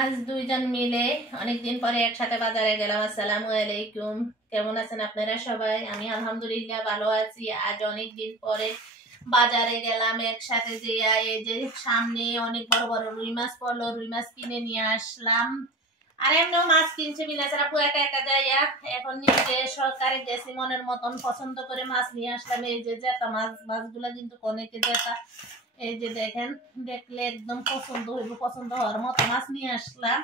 আজ দুইজন মিলে অনেকদিন পরে একসাথে বাজারে গেলাম। আসসালামু আলাইকুম, কেমন আছেন আপনারা সবাই? আমি আলহামদুলিল্লাহ ভালো আছি। আজ অনেকদিন পরে বাজারে গেলাম একসাথে। যে এই যে সামনে অনেক বড় বড় রুই মাছ পড়লো, রুই মাছ কিনে নিয়ে আসলাম। আর এমনিও মাছ কিনছে বিলাসের আপু একা একা যাইয়া। এখন নিজে সরকারে গেছি মনের মতন পছন্দ করে মাছ নিয়ে আসলাম। এই যে জেতা মাছগুলা কিন্তু অনেকে জেতা। এই যে দেখেন, দেখলে একদম পছন্দ হইব, পছন্দ হওয়ার মতো মাছ নিয়ে আসলাম।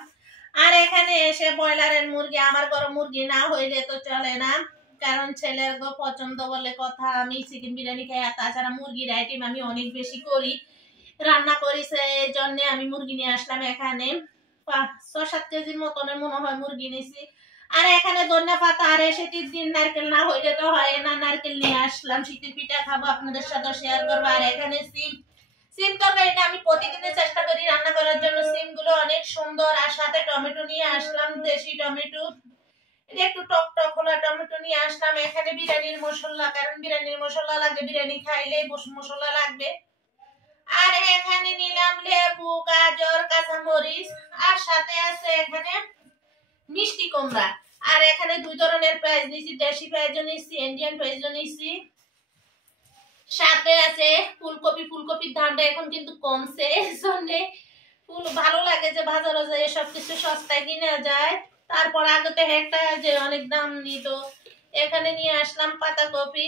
আর এখানে এসে ব্রয়লারের মুরগি, আমার ঘরে মুরগি না হইলে তো চলে না, কারণ ছেলের গো পছন্দ বলে কথা। আমি চিকেন বিরিয়ানি খাই, আর তাছাড়া মুরগির আইটেম আমি অনেক বেশি করি, রান্না করি, সেই জন্য আমি মুরগি নিয়ে আসলাম। এখানে 6-7 কেজির মতনের মনে হয় মুরগি নিছি। আর এখানে ধনিয়া পাতা, আর শীতের দিন নারকেল না হইলে তো হয় না, নারকেল নিয়ে আসলাম। শীতের পিঠা খাবো, আপনাদের সাথে শেয়ার করবো। আর এখানে সিম তরকারিটা আমি প্রতিদিনের চেষ্টা করি রান্না করার জন্য। সিম গুলো অনেক সুন্দর, আর সাথে টমেটো নিয়ে আসলাম, দেশি টমেটো। একটু টক টক হলো টমেটো নিয়ে আসলাম। এখানে বিরিয়ানির মশলা, কারণ বিরিয়ানির মশলা লাগবে, বিরিয়ানি খাইলে মশলা লাগবে। আর এখানে নিলাম লেবু, গাজর, কাঁচামরিচ, আর সাথে আছে এখানে মিষ্টি কুমড়া। আর এখানে দুই ধরনের পেঁয়াজ নিয়েছি, দেশি পেঁয়াজও নিয়েছি, ইন্ডিয়ান পেঁয়াজও নিয়েছি। সাথে আছে ফুলকপি। ফুলকপির দামটা এখন কিন্তু কমছে, এজন্য ফুল ভালো লাগে যে বাজারে যায় সবকিছু সস্তায় কিনা যায়। তারপর আগে তো একটা যে অনেক দাম নিত। এখানে নিয়ে আসলাম পাতাকপি,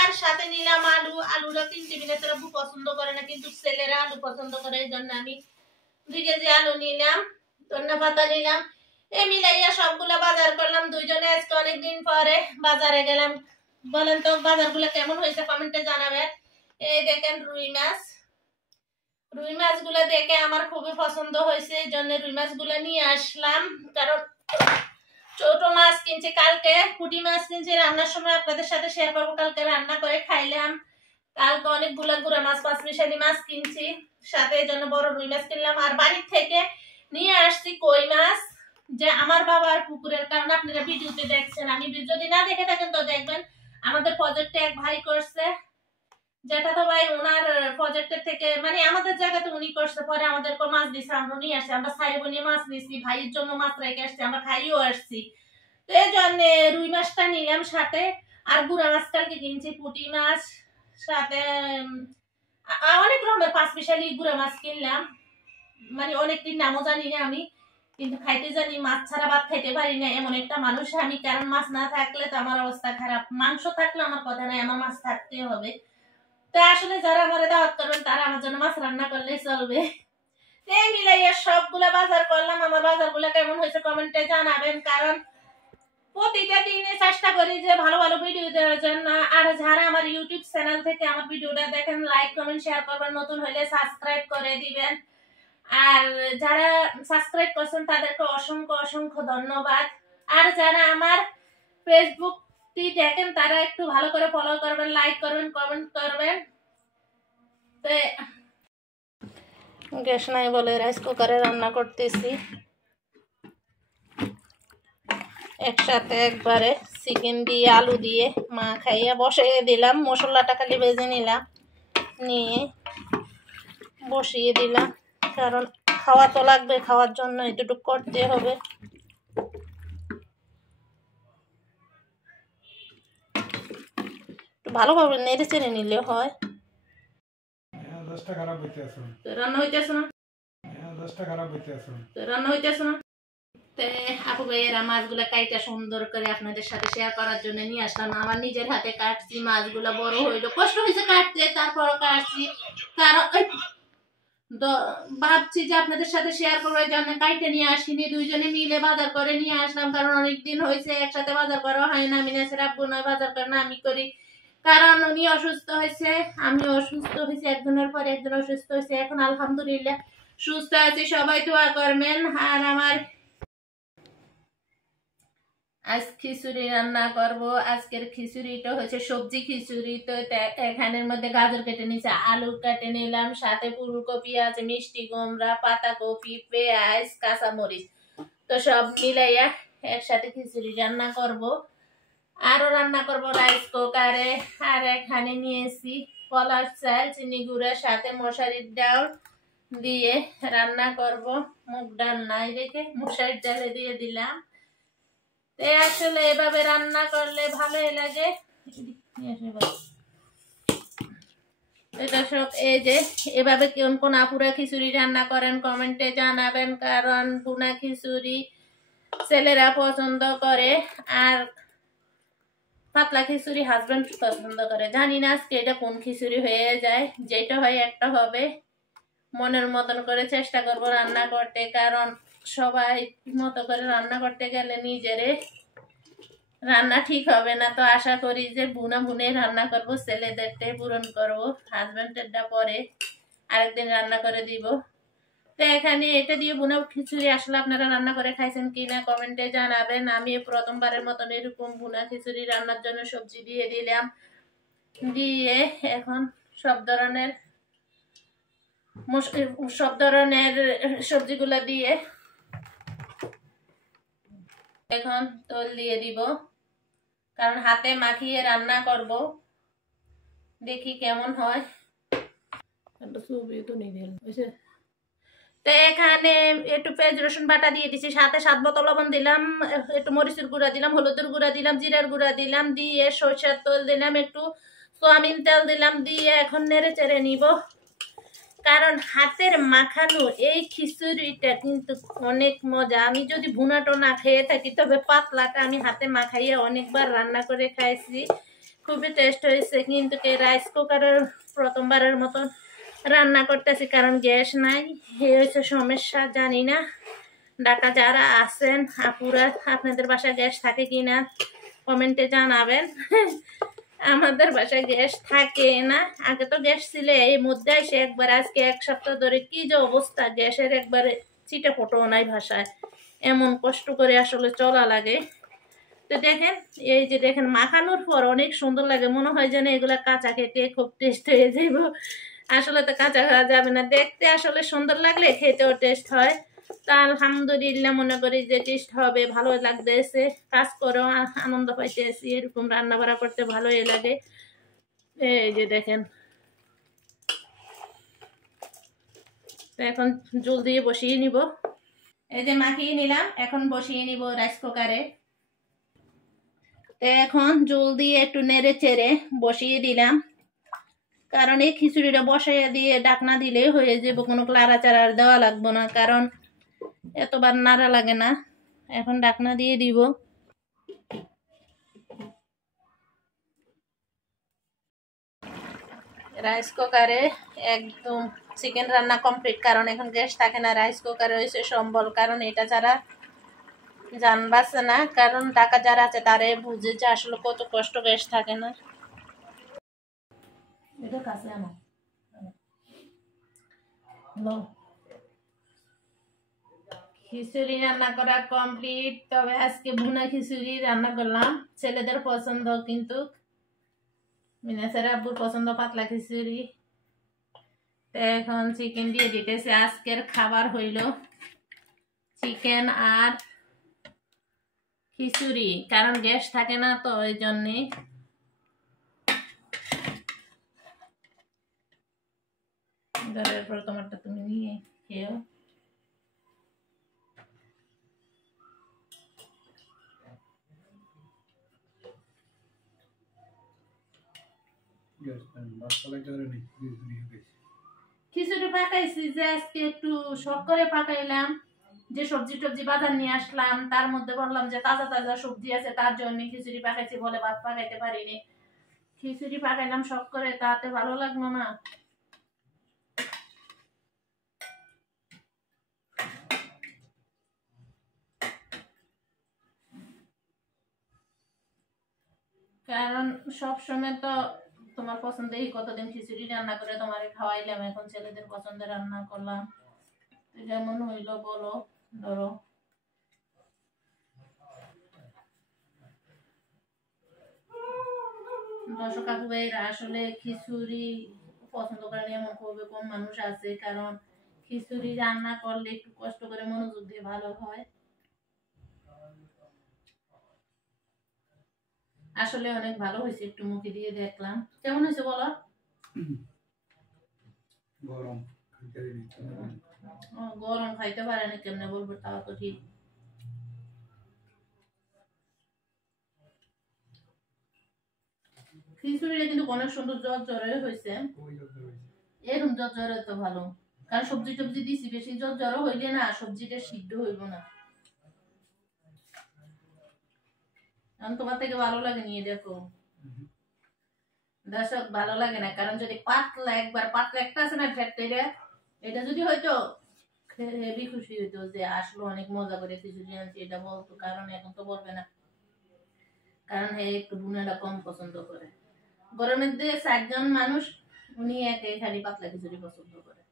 আর সাথে নিলাম আলু। আলুটা 3 টেবিলে তোরা পছন্দ করে না, কিন্তু ছেলেরা আলু পছন্দ করে, এই জন্য আমি 2 কেজি আলু নিলাম, ধনিয়া পাতা নিলাম। এই মিলাইয়া সবগুলা বাজার করলাম দুইজনে। আজকে অনেকদিন পরে বাজারে গেলাম। বলেন তো বাজারগুলো কেমন হয়েছে, কমেন্টে জানাবেন। এই দেখেন রুই মাছ। রুই মাছগুলো দেখে আমার খুবই পছন্দ হয়েছে, এই জন্য রুই মাছগুলো নিয়ে আসলাম। কারণ ছোট মাছ কিনছি কালকে, পুঁটি মাছ কিনছি, রান্নার সময় আপনাদের সাথে শেয়ার করবো। কালকে রান্না করে খাইলাম। কালকে অনেকগুলা গুঁড়া মাছ, 5 মিশালি মাছ কিনছি, সাথে এই জন্য বড় রুই মাছ কিনলাম। আর বাড়ির থেকে নিয়ে আসছি কই মাছ, যে আমার বাবার পুকুরের। কারণ আপনারা ভিডিওতে দেখছেন, আমি যদি না দেখে থাকেন তো দেখবেন, আমাদের প্রজেক্টে এক ভাই করছে, যেটা তো ভাই ওনার প্রজেক্টের থেকে, মানে আমাদের জায়গাতে উনি করছে, পরে আমাদেরকে মাছ দিছে, আমরা নিয়ে আসছি। আমরা সাইড বনিয়ে মাছ নিছি, ভাইয়ের জন্য মাছ রেখে আসছি, আমরা খাইও আসছি। তো এই জন্য রুই মাছটা নিলাম সাথে। আর গুঁড়া মাছ কালকে কিনছি, পুঁটি মাছ, সাথে অনেক রকমের 5 মিশালি গুঁড়া মাছ কিনলাম। মানে অনেকদিন নামও জানি না আমি, কিন্তু খাইতে জানি। মাছ ছাড়া ভাত খাইতে পারি না, এমন একটা মানুষ আমি। কারণ মাছ না থাকলে তো আমার অবস্থা খারাপ, মাংস থাকলে আমার কথা নাই, আমার মাছ থাকতে হবে। তো আসলে যারা আমার দাওয়াত করবেন তারা আমার জন্য মাছ রান্না করলেই চলবে। এই মিলাইয়া সবগুলা বাজার করলাম। আমার বাজারগুলো কেমন হয়েছে কমেন্টে জানাবেন, কারণ প্রতিটা দিনে চেষ্টা করি যে ভালো ভালো ভিডিও দেওয়ার জন্য। আর যারা আমার ইউটিউব চ্যানেল থেকে আমার ভিডিওটা দেখেন, লাইক কমেন্ট শেয়ার করবেন, নতুন হলে সাবস্ক্রাইব করে দিবেন। আর যারা সাবস্ক্রাইব করছেন তাদেরকে অসংখ্য অসংখ্য ধন্যবাদ। আর যারা আমার ফেসবুকটি দেখেন তারা একটু ভালো করে ফলো করবেন, লাইক করবেন, কমেন্ট করবেন। গ্যাস নাই বলে রাইস কুকারে রান্না করতেছি। একসাথে একবারে চিকেন দিয়ে আলু দিয়ে মা খাইয়া বসিয়ে দিলাম। মশলাটা খালি ভেজে নিলাম, নিয়ে বসিয়ে দিলাম, কারণ খাওয়া তো লাগবে, খাওয়ার জন্য এটুকু করতে হবে। ভালোভাবে নেড়ে চেড়ে নিলে হয়। রান্না হইতেছে না, রান্না হইতেছে না। আপু ভাইয়েরা মাছগুলা কাইটা সুন্দর করে আপনাদের সাথে শেয়ার করার জন্য নিয়ে আসলাম। আমার নিজের হাতে কাটছি, মাছগুলা বড় হইলো, কষ্ট হয়েছে কাটতে, তারপরও কাটছি। কারণ ভাবছি যে আপনাদের সাথে শেয়ার করবো, এই জন্য কাইটে নিয়ে আসিনি, দুইজনে মিলে বাজার করে নিয়ে আসলাম। কারণ অনেকদিন হয়েছে একসাথে বাজার করা হয় না। আমি নাসের আব্বু নয় বাজার করে না, আমি করি। কারণ উনি অসুস্থ হয়েছে, আমি অসুস্থ হয়েছি, একজনের পরে একজন অসুস্থ হয়েছে। এখন আলহামদুলিল্লাহ সুস্থ আছি, সবাই দোয়া করবেন। আর আমার আজ খিচুড়ি রান্না করব। আজকের খিচুড়িটা হচ্ছে সবজি খিচুড়ি। তো এখানের মধ্যে গাজর কেটে নিয়েছে, আলু কেটে নিলাম, সাথে ফুলকপি আছে, মিষ্টি কুমড়া, পাতাকপি, পেঁয়াজ, কাঁচামরিচ। তো সব মিলাইয়া একসাথে খিচুড়ি রান্না করব। আরো রান্না করব রাইস কুকারে। আর এখানে নিয়েছি কলার চাল, চিনি গুঁড়া, সাথে মশারির ডাল, দিয়ে রান্না করব। মুগ ডাল নাই রেখে মুসারির ডালে দিয়ে দিলাম। তো আসলে এভাবে রান্না করলে ভালোই লাগে। দর্শক, এই যে এভাবে কোন কোন আপুরা খিচুড়ি রান্না করেন কমেন্টে জানাবেন, কারণ ভুনা খিচুড়ি ছেলেরা পছন্দ করে আর পাতলা খিচুড়ি হাজবেন্ড পছন্দ করে। জানি না আজকে এটা কোন খিচুড়ি হয়ে যায়, যেটা হয় একটা হবে। মনের মতন করে চেষ্টা করব রান্না করতে, কারণ সবাই মতো করে রান্না করতে গেলে নিজেরে রান্না ঠিক হবে না। তো আশা করি যে বুনা বুনে রান্না করব, ছেলেদেরটাই পূরণ করব, হাজবেন্ডেরটা পরে আরেকদিন রান্না করে দিব। তো এখানে এটা দিয়ে বুনা খিচুড়ি আসলে আপনারা রান্না করে খাইছেন কিনা কমেন্টে জানাবেন। আমি প্রথমবারের মতন এরকম বুনা খিচুড়ি রান্নার জন্য সবজি দিয়ে দিলাম। দিয়ে এখন সব ধরনের সবজিগুলা দিয়ে এখন তেল দিয়ে দিব, কারণ হাতে মাখিয়ে রান্না করব। দেখি কেমন হয়। তো এখানে একটু পেঁয়াজ রসুন বাটা দিয়ে দিচ্ছি, সাথে 7 বোতল লবণ দিলাম, একটু মরিচের গুঁড়া দিলাম, হলুদের গুঁড়া দিলাম, জিরার গুঁড়া দিলাম, দিয়ে সরষের তেল দিলাম, একটু সোয়াবিন তেল দিলাম, দিয়ে এখন নেড়ে চেড়ে নিব। কারণ হাতের মাখানো এই খিচুড়িটা কিন্তু অনেক মজা। আমি যদি ভুনাটো না খেয়ে থাকি, তবে পাতলাটা আমি হাতে মাখাইয়ে অনেকবার রান্না করে খাইছি, খুবই টেস্ট হয়েছে। কিন্তু রাইস কুকারের প্রথমবারের মতন রান্না করতেছি, কারণ গ্যাস নাই, এই হচ্ছে সমস্যা। জানি না ঢাকা যারা আছেন আপুরা, আপনাদের বাসায় গ্যাস থাকে কিনা কমেন্টে জানাবেন। আমাদের বাসায় গ্যাস থাকে না। আগে তো গ্যাস ছিল, এই মধ্যে এসে একবার আজকে 1 সপ্তাহ ধরে কি যে অবস্থা, গ্যাসের একবারে চিটে ফোটো নাই ভাষায়, এমন কষ্ট করে আসলে চলা লাগে। তো দেখেন, এই যে দেখেন মাখানোর পর অনেক সুন্দর লাগে, মনে হয় যেন এগুলা কাঁচা খেতে খুব টেস্ট হয়ে যাইব। আসলে তো কাঁচা খাওয়া যাবে না, দেখতে আসলে সুন্দর লাগলে খেতেও টেস্ট হয়। তা আলহামদুলিল্লাহ মনে করি যে টেস্ট হবে, ভালো লাগতেছে, কাজ করেও আনন্দ পাইতেছি। এরকম রান্না বাড়া করতে ভালোই লাগে। এই যে দেখেন, এখন জল দিয়ে বসিয়ে নিব। এই যে মাখিয়ে নিলাম, এখন বসিয়ে নিব রাইস কুকারে। এখন জল দিয়ে একটু নেড়ে চেড়ে বসিয়ে দিলাম, কারণ এই খিচুড়িটা বসাইয়া দিয়ে ডাকনা দিলে হয়ে যাবে, কোনো লাড়াচাড়া দেওয়া লাগবে না, কারণ এতবার নাড়া লাগে না। এখন ডাকনা দিয়ে দিব। রাইস কুকারে একদম চিকেন রান্না কমপ্লিট, কারণ এখন গ্যাস থাকে না। রাইস কুকারে হয়েছে সম্বল, কারণ এটা ছাড়া জান বাঁচে না। কারণ ঢাকা যারা আছে তারে বুঝে যে আসলে কত কষ্ট, গ্যাস থাকে না। এটা কাছে আনো। খিচুড়ি রান্না করা কমপ্লিট। তবে আজকে ভুনা খিচুড়ি রান্না করলাম, ছেলেদের পছন্দ, কিন্তু মিনাসের আব্বুর পছন্দ পাতলা খিচুড়ি। এখন চিকেন দিয়ে দিতেছে। আজকের খাবার হইল চিকেন আর খিচুড়ি, কারণ গ্যাস থাকে না, তো ওই জন্যে। এরপর তোমারটা তুমি নিয়ে খেও। খিচুড়ি পাকাইছি যে আজকে একটু শখ করে পাকাইলাম, যে সবজি টবজি বাজার নিয়ে আসলাম, তার মধ্যে বললাম যে তাজা তাজা সবজি আছে, তার জন্য খিচুড়ি পাকাইছি, বলে ভাত পাকাইতে পারিনি। খিচুড়ি পাকাইলাম শখ করে, তাতে ভালো লাগলো না। কারণ সবসময় তো তোমার পছন্দেই কতদিন খিচুড়ি রান্না করে তোমারে খাওয়াইলাম, এখন ছেলেদের পছন্দের রান্না করলাম, যেমন হইলো বলো। ধরো দর্শক আপু ভাইয়েরা আসলে খিচুড়ি পছন্দ করেন এমন খুবই কম মানুষ আছে, কারণ খিচুড়ি রান্না করলে একটু কষ্ট করে মনোযোগ দিয়ে ভালো হয়। আসলে অনেক ভালো হয়েছে, একটু মুখে দিয়ে দেখলাম। কেমন হয়েছে বলো? গরম গরম খাইতে পারে না কেমনে বলবো তাও তো ঠিক। খিচুড়িটা কিন্তু অনেক সুন্দর জ্বরে হয়েছে, এরকম জ্বরে তো ভালো, কারণ সবজি টবজি দিছি বেশি, জ্বর হইলে না সবজিটা সিদ্ধ হইব না। এখন তোমার থেকে ভালো লাগে নিয়ে দেখো দর্শক, ভালো লাগে না, কারণ যদি পাতলা একবার পাতলা একটা আছে না ফ্যাক্টরিটা, এটা যদি হয়তো হেভি খুশি হইতো যে আসলো অনেক মজা করে খিচুড়ি আনছি এটা বলতো, কারণ এখন তো বলবে না, কারণ হে একটু বুনাটা কম পছন্দ করে। গরমের দিকে 4 জন মানুষ, উনি একে খালি পাতলা খিচুড়ি পছন্দ করে।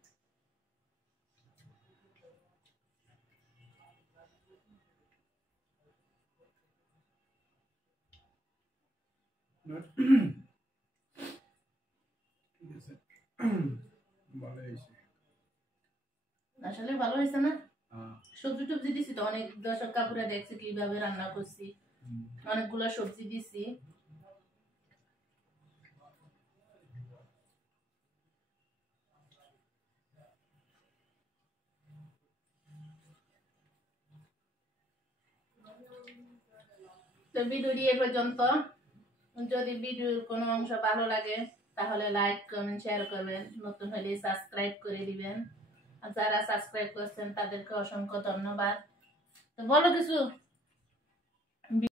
আসলে ভালো হয়েছে না, সবজি টবজি দিছি তো অনেক, দর্শক কাপুরা দেখছে কিভাবে রান্না করছি, অনেকগুলো সবজি দিছি। তো ভিডিওটি এ পর্যন্ত। যদি ভিডিওর কোনো অংশ ভালো লাগে তাহলে লাইক কমেন্ট শেয়ার করবেন, নতুন হলে সাবস্ক্রাইব করে দিবেন, আর যারা সাবস্ক্রাইব করছেন তাদেরকে অসংখ্য ধন্যবাদ। তো বলো কিছু।